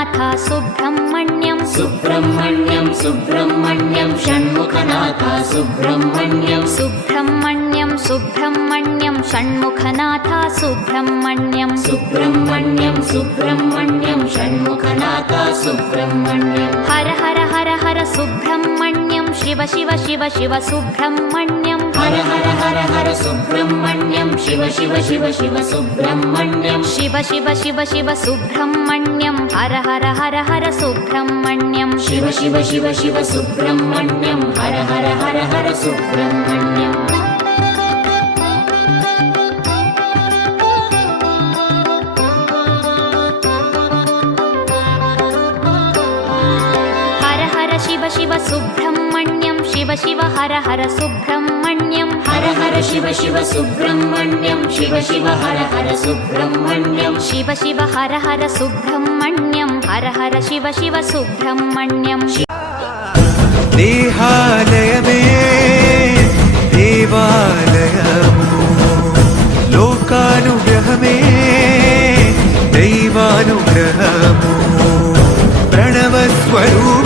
Shanmukhanath Subrahmanyam Subrahmanyam Subrahmanyam Shanmukhanath Subrahmanyam Subrahmanyam Subrahmanyam Shanmukhanath Subrahmanyam Subrahmanyam Subrahmanyam Shanmukhanath Subrahmanyam हर हर हर हर Subrahmanyam Shiv Shiv Shiv Shiv Subrahmanyam हर हर हर हर Subrahmanyam Shiv Shiv Shiv Shiv Subrahmanyam Shiv Shiv Shiv Shiv Subrahmanyam हर हर हर हर Subrahmanyam Shiv Shiv Shiv Shiv Subrahmanyam हर हर हर हर Subrahmanyam हर हर Shiv Shiv Subrahmanyam Shiv Shiv हर हर Subrahmanyam हर हर Shiv Shiv Subrahmanyam Shiv Shiv हर हर Subrahmanyam Shiv Shiv हर हर Subrahmanyam हर हर Shiv Shiv Subrahmanyam देहालयमे देवालयमो लोकानुग्रहमे दैवानुग्रहमो प्रणवस्वरूप